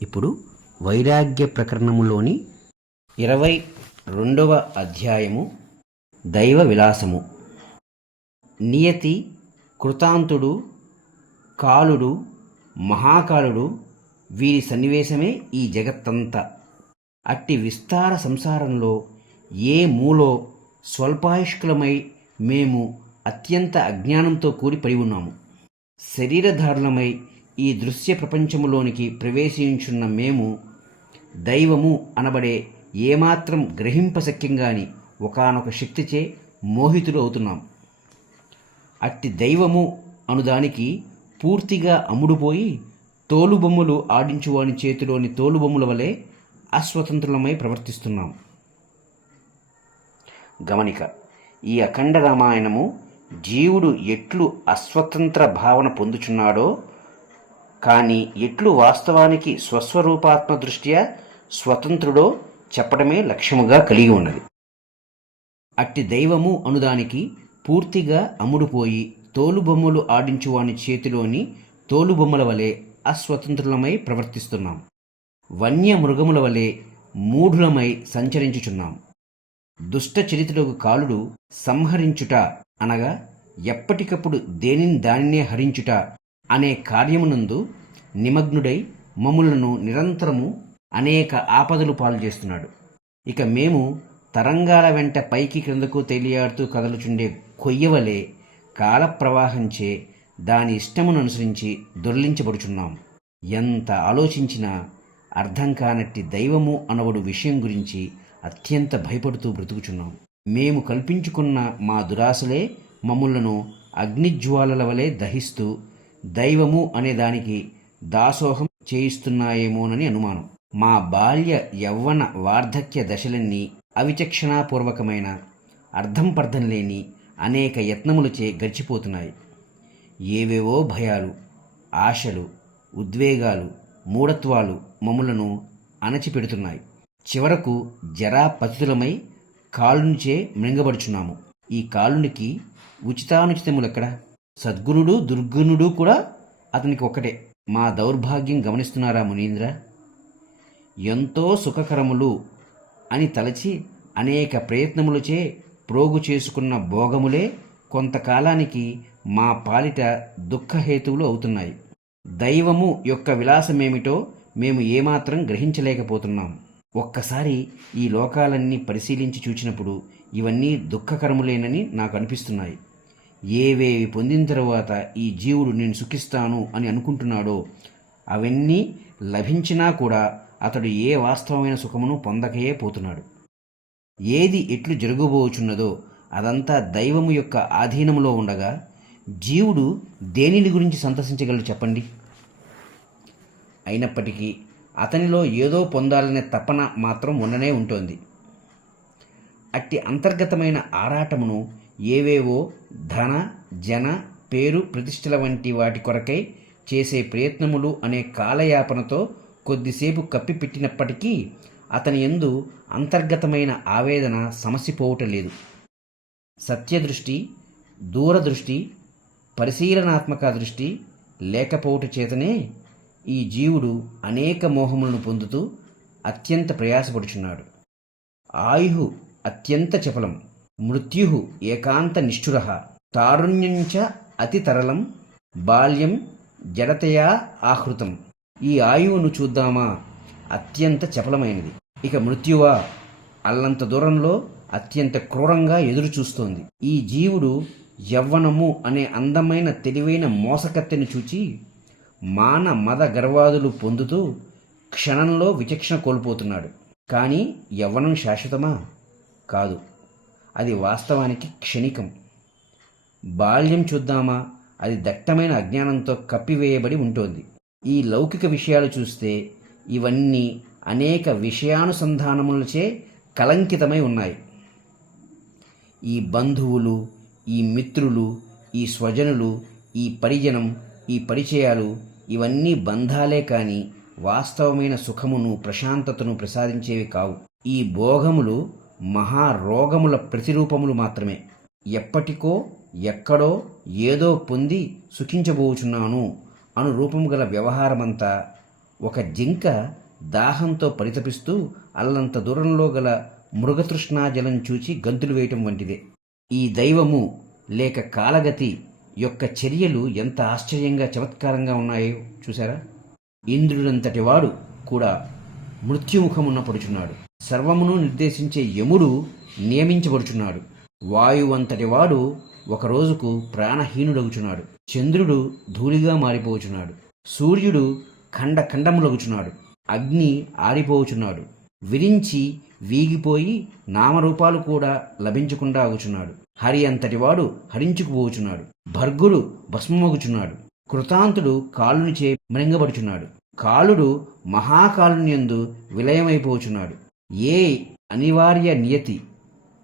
ఇప్పుడు వైరాగ్య ప్రకరణములోని 22వ అధ్యాయము దైవ విలాసము. నియతి, కృతాంతుడు, కాలుడు, మహాకాలుడు వీరి సన్నివేశమే ఈ జగత్తంతా. అట్టి విస్తార సంసారంలో ఏ మూలో స్వల్పాయుష్కులమై మేము అత్యంత అజ్ఞానంతో కూడి పడి ఉన్నాము. శరీరధారులమై ఈ దృశ్య ప్రపంచములోనికి ప్రవేశించున్న మేము దైవము అనబడే ఏమాత్రం గ్రహింపశక్యంగాని ఒకానొక శక్తిచే మోహితులు అవుతున్నాం. అట్టి దైవము అనుదానికి పూర్తిగా అమ్ముడుపోయి తోలుబొమ్మలు ఆడించువాని చేతిలోని తోలుబొమ్మల వలె అస్వతంత్రులమై ప్రవర్తిస్తున్నాం. గమనిక: ఈ అఖండ రామాయణము జీవుడు ఎట్లు అస్వతంత్ర భావన పొందుచున్నాడో కానీ ఎట్లు వాస్తవానికి స్వస్వరూపాత్మ దృష్ట్యా స్వతంత్రుడో చెప్పడమే లక్ష్యముగా కలిగి ఉన్నది. అట్టి దైవము అనుదానికి పూర్తిగా అమ్ముడుపోయి తోలుబొమ్మలు ఆడించువాని చేతిలోని తోలుబొమ్మల వలె అస్వతంత్రులమై ప్రవర్తిస్తున్నాం. వన్య మృగముల వలె మూఢులమై సంచరించుచున్నాం. దుష్ట చరిత్రకు కాలుడు సంహరించుట అనగా ఎప్పటికప్పుడు దేనిని దానినే హరించుట అనే కార్యమునందు నిమగ్నుడై మమ్ములను నిరంతరము అనేక ఆపదలు పాలు చేస్తున్నాడు. ఇక మేము తరంగాల వెంట పైకి క్రిందకు తేలియాడుతూ కదలుచుండే కొయ్యవలే కాలప్రవాహంచే దాని ఇష్టమును అనుసరించి దొర్లించబడుచున్నాం. ఎంత ఆలోచించినా అర్థం కానట్టి దైవము అనవడు విషయం గురించి అత్యంత భయపడుతూ బ్రతుకుచున్నాం. మేము కల్పించుకున్న మా దురాశలే మమ్ములను అగ్నిజ్వాలల వలె దహిస్తూ దైవము అనే దానికి దాసోహం చేయిస్తున్నాయేమోనని అనుమానం. మా బాల్య యవ్వన వార్ధక్య దశలన్నీ అవిచక్షణాపూర్వకమైన అర్థం పర్థం లేని అనేక యత్నములచే గడిచిపోతున్నాయి. ఏవేవో భయాలు, ఆశలు, ఉద్వేగాలు, మూఢత్వాలు మమ్ములను అణచిపెడుతున్నాయి. చివరకు జరాపతితులమై కాలునిచే మృంగబడుచున్నాము. ఈ కాలునికి ఉచితానుచితములెక్కడ? సద్గుణుడు దుర్గుణుడు కూడా అతనికి ఒక్కటే. మా దౌర్భాగ్యం గమనిస్తున్నారా మునీంద్ర? ఎంతో సుఖకరములు అని తలచి అనేక ప్రయత్నములచే ప్రోగు చేసుకున్న భోగములే కొంతకాలానికి మా పాలిట దుఃఖహేతువులు అవుతున్నాయి. దైవము యొక్క విలాసమేమిటో మేము ఏమాత్రం గ్రహించలేకపోతున్నాం. ఒక్కసారి ఈ లోకాలన్నీ పరిశీలించి చూచినప్పుడు ఇవన్నీ దుఃఖకరములేనని నాకు అనిపిస్తున్నాయి. ఏవేవి పొందిన తరువాత ఈ జీవుడు నేను సుఖిస్తాను అని అనుకుంటున్నాడో అవన్నీ లభించినా కూడా అతడు ఏ వాస్తవమైన సుఖమును పొందకయే పోతున్నాడు. ఏది ఎట్లు జరగబోచున్నదో అదంతా దైవము యొక్క ఆధీనములో ఉండగా జీవుడు దేనిని గురించి సంతసించగలడు చెప్పండి? అయినప్పటికీ అతనిలో ఏదో పొందాలనే తపన మాత్రం ఉండనే ఉంటుంది. అట్టి అంతర్గతమైన ఆరాటమును ఏవేవో ధన, జన, పేరు, ప్రతిష్టల వంటి వాటి కొరకై చేసే ప్రయత్నములు అనే కాలయాపనతో కొద్దిసేపు కప్పిపెట్టినప్పటికీ అతని యందు అంతర్గతమైన ఆవేదన సమసిపోవటలేదు. సత్యదృష్టి, దూరదృష్టి, పరిశీలనాత్మక దృష్టి లేకపోవట చేతనే ఈ జీవుడు అనేక మోహములను పొందుతూ అత్యంత ప్రయాసపడుచున్నాడు. ఆయు అత్యంత చపలం, మృత్యు ఏకాంత నిష్ఠురః, తారుణ్యంచ అతి తరలం, బాల్యం జడతయా ఆహృతం. ఈ ఆయువును చూద్దామా? అత్యంత చపలమైనది. ఇక మృత్యువా? అల్లంత దూరంలో అత్యంత క్రూరంగా ఎదురు చూస్తోంది. ఈ జీవుడు యవ్వనము అనే అందమైన తెలివైన మోసకత్తెను చూచి మాన మద గర్వాదులు పొందుతూ క్షణంలో విచక్షణ కోల్పోతున్నాడు. కానీ యవ్వనం శాశ్వతమా? కాదు, అది వాస్తవానికి క్షణికం. బాల్యం చూద్దామా? అది దట్టమైన అజ్ఞానంతో కప్పివేయబడి ఉంటుంది. ఈ లౌకిక విషయాలు చూస్తే ఇవన్నీ అనేక విషయానుసంధానములచే కలంకితమై ఉన్నాయి. ఈ బంధువులు, ఈ మిత్రులు, ఈ స్వజనులు, ఈ పరిజనం, ఈ పరిచయాలు ఇవన్నీ బంధాలే కానీ వాస్తవమైన సుఖమును, ప్రశాంతతను ప్రసాదించేవి కావు. ఈ భోగములు మహారోగముల ప్రతిరూపములు మాత్రమే. ఎప్పటికో ఎక్కడో ఏదో పొంది సుఖించబోచున్నాను అను రూపము గల వ్యవహారమంతా ఒక జింక దాహంతో పరితపిస్తూ అల్లంత దూరంలో గల మృగతృష్ణాజలం చూచి గంతులు వేయటం వంటిదే. ఈ దైవము లేక కాలగతి యొక్క చర్యలు ఎంత ఆశ్చర్యంగా చమత్కారంగా ఉన్నాయో చూసారా. ఇంద్రుడంతటి వాడు కూడా మృత్యుముఖమున్న పడుచున్నాడు. సర్వమును నిర్దేశించే యముడు నియమించబడుచున్నాడు. వాయువంతటి వాడు ఒక రోజుకు ప్రాణహీనుడగుచున్నాడు. చంద్రుడు ధూళిగా మారిపోవచున్నాడు. సూర్యుడు ఖండములగుచున్నాడు. అగ్ని ఆరిపోవచున్నాడు. విరించి వీగిపోయి నామరూపాలు కూడా లభించకుండా అగుచున్నాడు. హరి అంతటివాడు హరించుకుపోవచున్నాడు. భర్గుడు భస్మమగుచున్నాడు. కృతాంతుడు కాలునిచే మృంగబడుచున్నాడు. కాలుడు మహాకాలునియందు విలయమైపోవచున్నాడు. ఏ అనివార్య నియతి,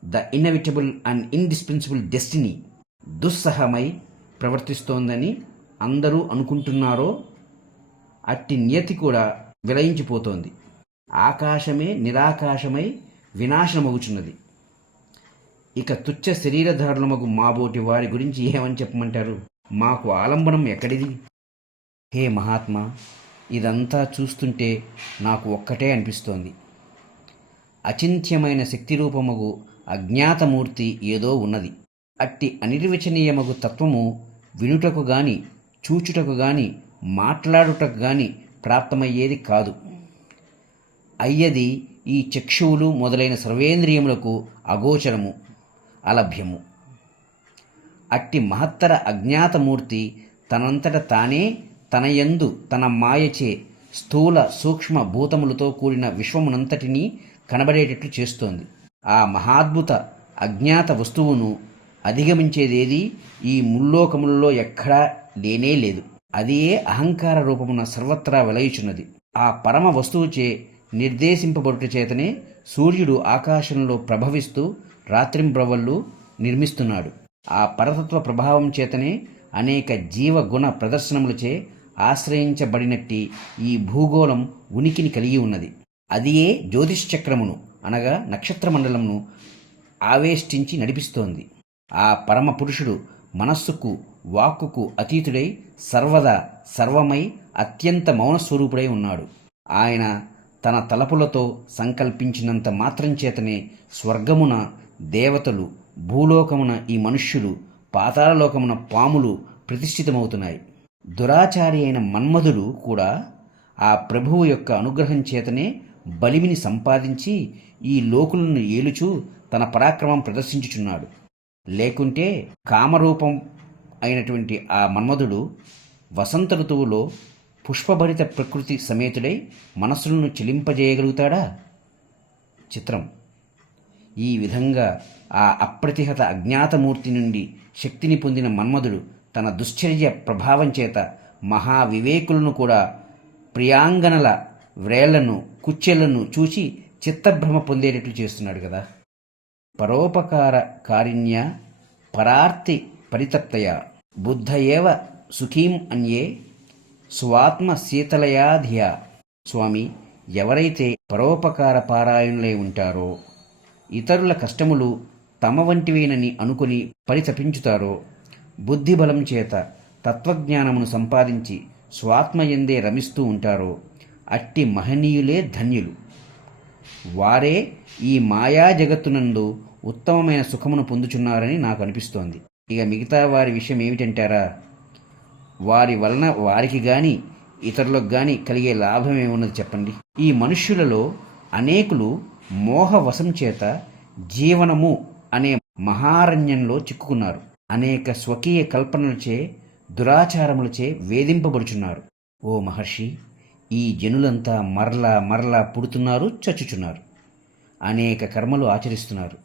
the inevitable and indispensable destiny దుస్సహమై ప్రవర్తిస్తోందని అందరూ అనుకుంటున్నారో అట్టి నియతి కూడా విలయించిపోతోంది. ఆకాశమే నిరాకాశమై వినాశనమగుచున్నది. ఇక తుచ్చ శరీరధారులమగు మాబోటి వారి గురించి ఏమని చెప్పమంటారు? మాకు ఆలంబనం ఎక్కడిది? హే మహాత్మా, ఇదంతా చూస్తుంటే నాకు ఒక్కటే అనిపిస్తోంది. అచింత్యమైన శక్తిరూపమగు అజ్ఞాతమూర్తి ఏదో ఉన్నది. అట్టి అనిర్వచనీయమగు తత్వము వినుటకు గాని, చూచుటకు గాని, మాట్లాడుటకు గాని ప్రాప్తమయ్యేది కాదు. అయ్యది ఈ చక్షువులు మొదలైన సర్వేంద్రియములకు అగోచరము, అలభ్యము. అట్టి మహత్తర అజ్ఞాతమూర్తి తనంతట తానే తనయందు తన మాయచే స్థూల సూక్ష్మ భూతములతో కూడిన విశ్వమునంతటినీ కనబడేటట్లు చేస్తోంది. ఆ మహాద్భుత అజ్ఞాత వస్తువును అధిగమించేదేది ఈ ముల్లోకములలో ఎక్కడా లేనే లేదు. అదే అహంకార రూపమున సర్వత్రా వెలయుచున్నది. ఆ పరమ వస్తువుచే నిర్దేశింపబడుట చేతనే సూర్యుడు ఆకాశంలో ప్రభవిస్తూ రాత్రింబ్రవళ్ళు నిర్మిస్తున్నాడు. ఆ పరతత్వ ప్రభావం చేతనే అనేక జీవగుణ ప్రదర్శనములచే ఆశ్రయించబడినట్టి ఈ భూగోళం ఉనికిని కలిగి ఉన్నది. అదియే జ్యోతిశ్చక్రమును అనగా నక్షత్రమండలమును ఆవేష్టించి నడిపిస్తోంది. ఆ పరమ పురుషుడు మనస్సుకు వాక్కుకు అతీతుడై సర్వదా సర్వమై అత్యంత మౌనస్వరూపుడై ఉన్నాడు. ఆయన తన తలపులతో సంకల్పించినంత మాత్రం చేతనే స్వర్గమున దేవతలు, భూలోకమున ఈ మనుష్యులు, పాతాళలోకమున పాములు ప్రతిష్ఠితమవుతున్నాయి. దురాచారి అయిన మన్మధుడు కూడా ఆ ప్రభువు యొక్క అనుగ్రహం చేతనే బలిమిని సంపాదించి ఈ లోకులను ఏలుచూ తన పరాక్రమం ప్రదర్శించుచున్నాడు. లేకుంటే కామరూపం అయినటువంటి ఆ మన్మధుడు వసంత ఋతువులో పుష్పభరిత ప్రకృతి సమేతుడై మనస్సులను చెలింపజేయగలుగుతాడా? చిత్రం. ఈ విధంగా ఆ అప్రతిహత అజ్ఞాతమూర్తి నుండి శక్తిని పొందిన మన్మధుడు తన దుశ్చర్య ప్రభావం చేత మహావివేకులను కూడా ప్రియాంగనల వ్రేళ్లను, కుచ్చెలను చూచి చిత్తభ్రమ పొందేటట్లు చేస్తున్నాడు కదా. పరోపకార కారిణ్య పరార్తి పరితప్తయ బుద్ధయేవ సుఖీం అన్యే స్వాత్మ శీతలయాధియా. స్వామి, ఎవరైతే పరోపకార పారాయణులై ఉంటారో, ఇతరుల కష్టములు తమ వంటివేనని అనుకుని పరితపించుతారో, బుద్ధిబలం చేత తత్వజ్ఞానమును సంపాదించి స్వాత్మయందే రమిస్తూ ఉంటారో, అట్టి మహనీయులే ధన్యులు. వారే ఈ మాయా జగత్తునందు ఉత్తమమైన సుఖమును పొందుచున్నారని నాకు అనిపిస్తోంది. ఇక మిగతా వారి విషయం ఏమిటంటారా? వారి వలన వారికి గాని ఇతరులకు గాని కలిగే లాభం ఏమున్నది చెప్పండి. ఈ మనుష్యులలో అనేకులు మోహవశం చేత జీవనము అనే మహారణ్యంలో చిక్కుకున్నారు. అనేక స్వకీయ కల్పనలచే, దురాచారములచే వేధింపబడుచున్నారు. ఓ మహర్షి, ఈ జనులంతా మరలా పుడుతున్నారు, చచ్చుచున్నారు. అనేక కర్మలు ఆచరిస్తున్నారు.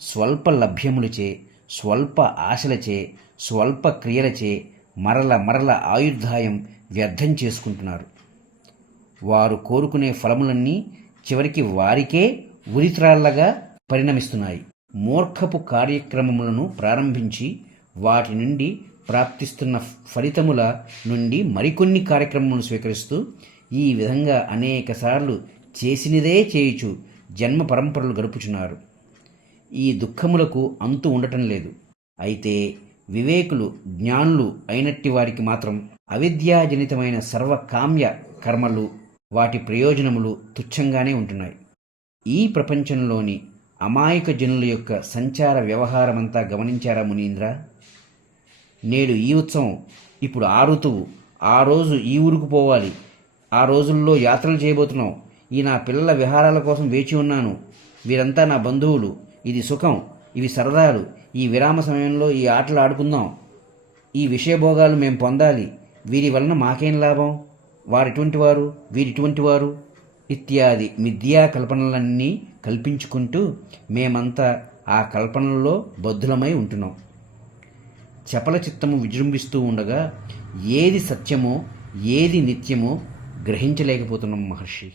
స్వల్ప లభ్యములచే, స్వల్ప ఆశలచే, స్వల్ప క్రియలచే మరల ఆయుర్దాయం వ్యర్థం చేసుకుంటున్నారు. వారు కోరుకునే ఫలములన్నీ చివరికి వారికే ఉరిత్రాళ్లగా పరిణమిస్తున్నాయి. మూర్ఖపు కార్యక్రమములను ప్రారంభించి వాటి నుండి ప్రాప్తిస్తున్న ఫలితముల నుండి మరికొన్ని కార్యక్రమములను స్వీకరిస్తూ ఈ విధంగా అనేకసార్లు చేసినదే చేయుచు జన్మ పరంపరలు గడుపుచున్నారు. ఈ దుఃఖములకు అంతు ఉండటం లేదు. అయితే వివేకులు, జ్ఞానులు అయినట్టి వారికి మాత్రం అవిద్యాజనితమైన సర్వకామ్య కర్మలు వాటి ప్రయోజనములు తుచ్చంగానే ఉంటున్నాయి. ఈ ప్రపంచంలోని అమాయక జనుల యొక్క సంచార వ్యవహారమంతా గమనించారా మునీంద్ర? నేడు ఈ ఉత్సవం, ఇప్పుడు ఆ ఋతువు, ఆ రోజు ఈ ఊరుకు పోవాలి, ఆ రోజుల్లో యాత్రలు చేయబోతున్నాం, ఈ నా పిల్లల విహారాల కోసం వేచి ఉన్నాను, వీరంతా నా బంధువులు, ఇది సుఖం, ఇవి సరదాలు, ఈ విరామ సమయంలో ఈ ఆటలు ఆడుకుందాం, ఈ విషయభోగాలు మేం పొందాలి, వీరి వలన మాకేం లాభం, వారిటువంటి వారు వీరిటువంటి వారు ఇత్యాది మిథ్యా కల్పనలన్నీ కల్పించుకుంటూ మేమంతా ఆ కల్పనల్లో బద్ధులమై ఉంటున్నాం. చపల చిత్తము విజృంభిస్తూ ఉండగా ఏది సత్యమో ఏది నిత్యమో గ్రహించలేకపోతున్నాం మహర్షి.